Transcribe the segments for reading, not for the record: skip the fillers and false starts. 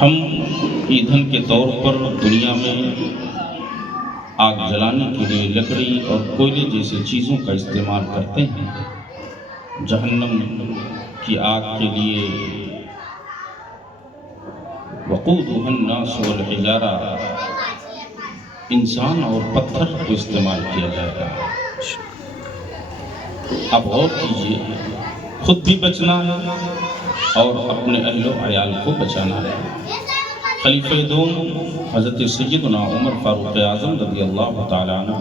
ہم ایندھن کے طور پر دنیا میں آگ جلانے کے لیے لکڑی اور کوئلے جیسے چیزوں کا استعمال کرتے ہیں۔ جہنم کی آگ کے لیے وقودها الناس والحجارہ انسان اور پتھر کو استعمال کیا جائے گا۔ اب غور کیجیے، خود بھی بچنا ہے اور اپنے اہل و عیال کو بچانا ہے۔ خلیفہ دوم حضرت سیدنا عمر فاروق اعظم رضی اللہ تعالیٰ عنہ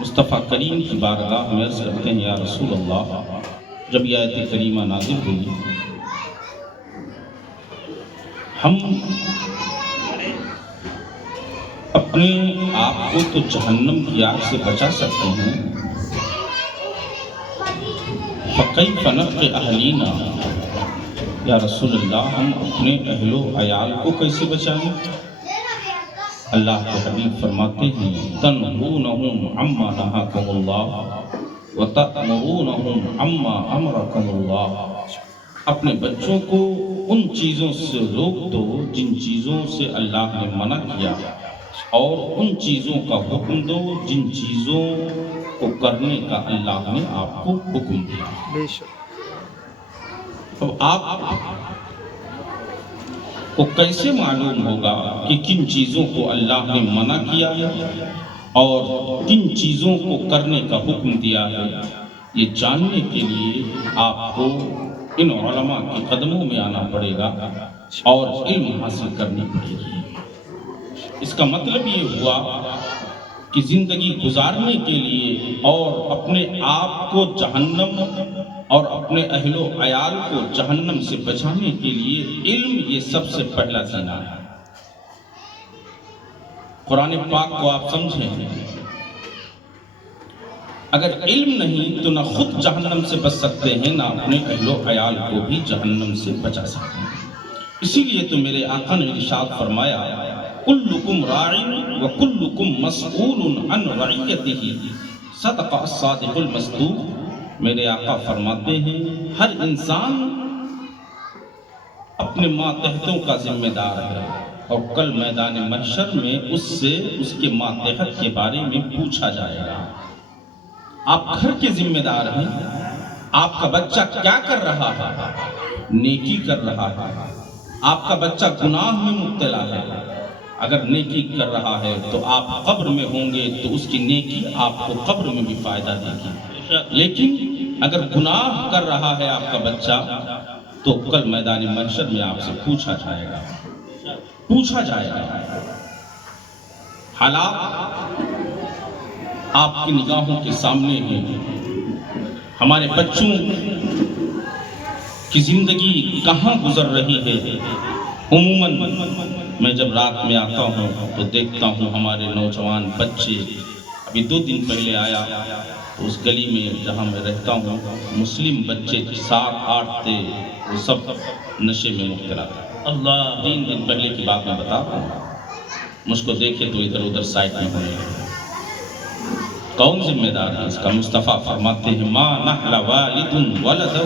مصطفیٰ کریم کی بارگاہ میں عرض کرتے ہیں، یا رسول اللہ، جب یہ آیت کریمہ نازل ہوئی، ہم اپنے آپ کو تو جہنم کی آگ سے بچا سکتے ہیں، فَكَيْفَ نَقِّ أَهْلِينَا، یا رسول اللہ ہم اپنے اہل و عیال کو کیسے بچائیں؟ اللہ کے حبیب فرماتے ہیں، تَنْهُونَهُمْ عَمَّا نَهَاكُمُ اللَّهُ وَتَأْمُرُونَهُمْ عَمَّا أَمَرَكُمُ اللَّهُ، اپنے بچوں کو ان چیزوں سے روک دو جن چیزوں سے اللہ نے منع کیا، اور ان چیزوں کا حکم دو جن چیزوں کو کرنے کا اللہ نے آپ کو حکم دیا۔ اب آپ کو کیسے معلوم ہوگا کہ کن چیزوں کو اللہ نے منع کیا ہے اور کن چیزوں کو کرنے کا حکم دیا ہے؟ یہ جاننے کے لیے آپ کو ان علماء کے قدموں میں آنا پڑے گا اور علم حاصل کرنی پڑے گی۔ اس کا مطلب یہ ہوا کہ زندگی گزارنے کے لیے اور اپنے آپ کو جہنم اور اپنے اہل و عیال کو جہنم سے بچانے کے لیے علم یہ سب سے پہلا زینہ ہے۔ قرآن پاک کو آپ سمجھیں، اگر علم نہیں تو نہ خود جہنم سے بچ سکتے ہیں، نہ اپنے اہل و عیال کو بھی جہنم سے بچا سکتے ہیں۔ اسی لیے تو میرے آقا نے ارشاد فرمایا، کلکم راع وکلکم مسئول عن رعیتہ، صدق الصادق المصدوق۔ میرے آقا فرماتے ہیں، ہر انسان اپنے ماتحتوں کا ذمہ دار ہے، اور کل میدان محشر میں اس سے اس کے ماتحت کے بارے میں پوچھا جائے گا۔ آپ گھر کے ذمہ دار ہیں، آپ کا بچہ کیا کر رہا ہے؟ نیکی کر رہا ہے۔ آپ کا بچہ گناہ میں مبتلا ہے، اگر نیکی کر رہا ہے تو آپ قبر میں ہوں گے تو اس کی نیکی آپ کو قبر میں بھی فائدہ دے گی، لیکن اگر گناہ کر رہا ہے آپ کا بچہ تو کل میدان محشر میں آپ سے پوچھا جائے گا۔ حالات آپ کی نگاہوں کے سامنے ہیں، ہمارے بچوں کی زندگی کہاں گزر رہی ہے۔ عموماً میں جب رات میں آتا ہوں تو دیکھتا ہوں ہمارے نوجوان بچے، ابھی 2 دن پہلے آیا تو اس گلی میں جہاں میں رہتا ہوں، مسلم بچے 7-8 تھے، وہ سب نشے میں مبتلا تھے۔ اللہ، 3 دن پہلے کی بات میں بتا رہا ہوں، مجھ کو دیکھے تو ادھر ادھر سائڈ میں ہونے لگے۔ کون ذمہ دار ہے اس کا؟ مصطفیٰ فرماتے ہیں، ما نحل والد ولدہ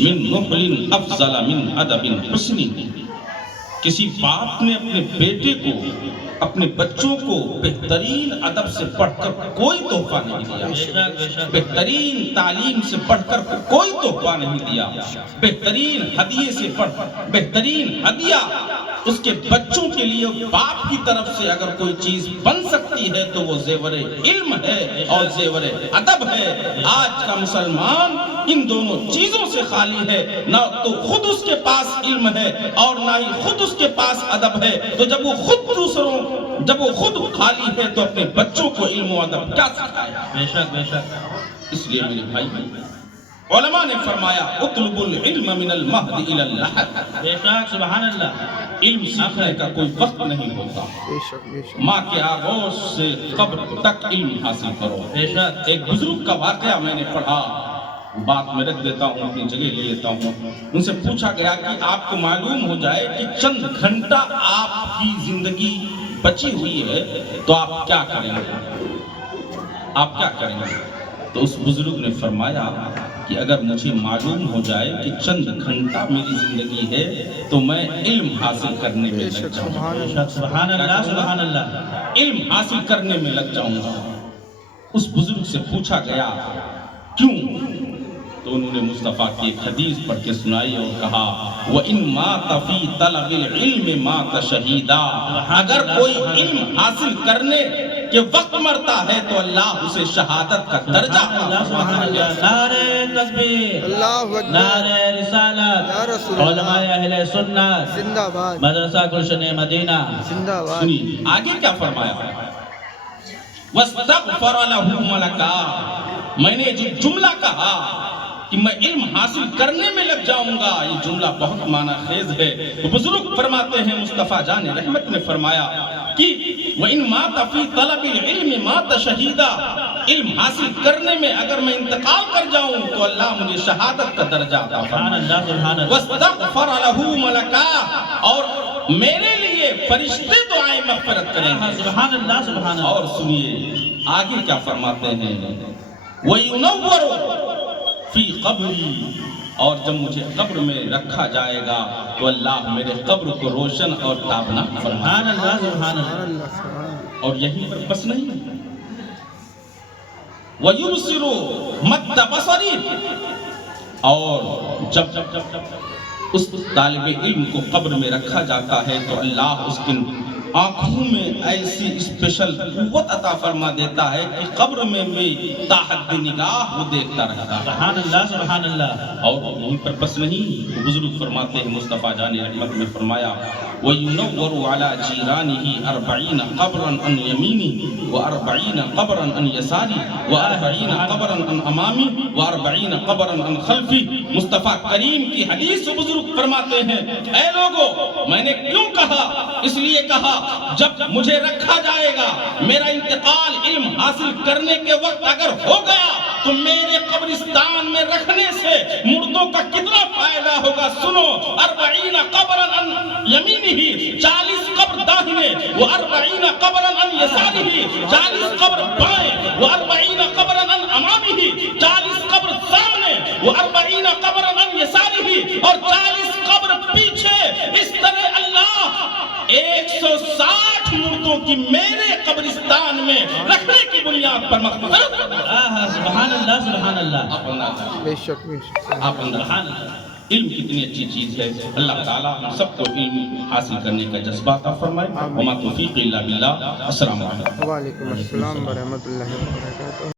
من نحل افضل من ادب حسن۔ کسی باپ نے اپنے بیٹے کو، اپنے بچوں کو بہترین ادب سے پڑھ کر کوئی تحفہ نہیں دیا، بہترین تعلیم سے پڑھ کر کوئی تحفہ نہیں دیا، بہترین ہدیے سے پڑھ، بہترین ہدیہ اس کے بچوں کے لیے باپ کی طرف سے اگر کوئی چیز بن سکتی ہے تو وہ زیور علم ہے اور زیور ادب ہے۔ آج کا مسلمان ان دونوں چیزوں سے خالی ہے، نہ تو خود اس کے پاس علم ہے اور نہ ہی خود اس کے پاس ادب ہے، تو جب وہ خود خالی ہے تو اپنے بچوں کو علم و ادب کیا سکھائے؟ بے شک۔ اس لیے میرے بھائی، علماء نے فرمایا، اطلب العلم من المہد الی اللحد۔ بے شک، سبحان اللہ۔ علم سیکھنے کا کوئی وقت نہیں ہوتا، ماں کے آغوش سے قبر تک علم حاصل کرو۔ بے شک۔ ایک بزرگ کا واقعہ میں نے پڑھا، بات میں رکھ دیتا ہوں، اپنی جگہ لے لیتا ہوں۔ ان سے پوچھا گیا کہ آپ کو معلوم ہو جائے کہ چند گھنٹہ آپ کی زندگی بچی ہوئی ہے تو آپ کیا کریں گے؟ تو اس بزرگ نے فرمایا، کہ اگر مجھے معلوم ہو جائے کہ چند گھنٹہ میری زندگی ہے تو میں علم حاصل کرنے میں لگ جاؤں گا. سبحان اللہ سبحان اللہ. علم حاصل کرنے میں لگ جاؤں گا. اس بزرگ سے پوچھا گیا کیوں؟ تو انہوں نے مصطفیٰ کی ایک حدیث پڑھ کے سنائی اور کہا وَإِن مَاتَ فِي طَلَبِ الْعِلْمِ مَاتَ شَهِيدًا. اگر کوئی علم حاصل کرنے کے وقت مرتا ہے تو اللہ اسے شہادت کا درجہ سبحان اللہ. نعرہ تکبیر، اللہ اکبر، نعرہ رسالت، یا رسول اللہ، علماء اہل سنت، زندہ باد، مدرسہ گلشن مدینہ. زندہ باد. سنیے آگے کیا فرمایا وَاسْتَغْفَرَ لَهُ مَلَكَا. میں نے جو جملہ کہا کہ میں علم حاصل کرنے میں لگ جاؤں گا، یہ جملہ بہت معنی خیز ہے. تو بزرگ فرماتے ہیں مصطفیٰ جان رحمت نے فرمایا کہ وَإِن مَاتَ فِي طَلَبِ الْعِلْمِ مَاتَ شَهِيدًا. علم حاصل کرنے میں اگر میں انتقال کر جاؤں تو اللہ مجھے شہادت کا درجہ عطا سبحان فرمائے. اللہ سبحان اللہ. وَاسْتَغْفَرَ لَهُ مَلَكَا. اور میرے لیے فرشتے دعائیں مغفرت کریں گے. سبحان اللہ سبحان اللہ. اور سنیے آگے کیا فرماتے ہیں وَيُنَوَّرُ فِي قَبْرِي. اور جب مجھے قبر میں رکھا جائے گا تو اللہ میرے قبر کو روشن اور تابناک فرمائے. سبحان اللہ سبحان اللہ. سبحان اللہ، سبحان اللہ. اور یہیں پر بس نہیں وَيُبْصِرُ مَدَّ بَصَرِي. اور جب اس طالب علم کو قبر میں رکھا جاتا ہے تو اللہ اس کی آنکھوں میں ایسی اسپیشل قوت عطا فرما دیتا ہے کہ قبر میں بھی تاحد نگاہ وہ دیکھتا رہتا ہے. سبحان اللہ سبحان اللہ. اور یہیں پر بس نہیں بزرگ فرماتے ہیں مصطفیٰ جان رحمت میں فرمایا وَيُنَوَّرُ عَلَى جِيرَانِهِ 40 قَبْرًا عَنْ يَمِينِهِ و40 قَبْرًا عَنْ يَسَارِهِ و40 قَبْرًا عَنْ أَمَامِهِ و40 قَبْرًا عَنْ خَلْفِهِ. مصطفیٰ کریم کی حدیث بزرگ فرماتے ہیں اے لوگو میں نے کیوں کہا؟ اس لیے کہا جب مجھے رکھا جائے گا میرا انتقال علم حاصل کرنے کے وقت اگر ہو گیا تو میرے قبرستان میں رکھنے سے مردوں کا کتنا فائدہ ہوگا. سنو 40 قبرا عن یمینہ 40 قبر داہنے و40 قبرا عن یسارہ 40 قبر بائیں و40 قبرا عن امامہ 40 قبر سامنے و40 قبرا عن یسارہ اور 40 قبر پیچھے. اس طرح اللہ 160 مردوں کی میرے قبرستان میں رکھنے کی بنیاد پر مغفرت. سبحان اللہ سبحان اللہ. آپ اندازہ بے شک بے شک. آپ اندازہ علم کتنی اچھی چیز ہے. اللہ تعالیٰ ہم سب کو علم حاصل کرنے کا جذبہ عطا فرمائے. وما توفیق الا باللہ. السلام علیکم. وعلیکم السلام ورحمۃ اللہ وبرکاتہ.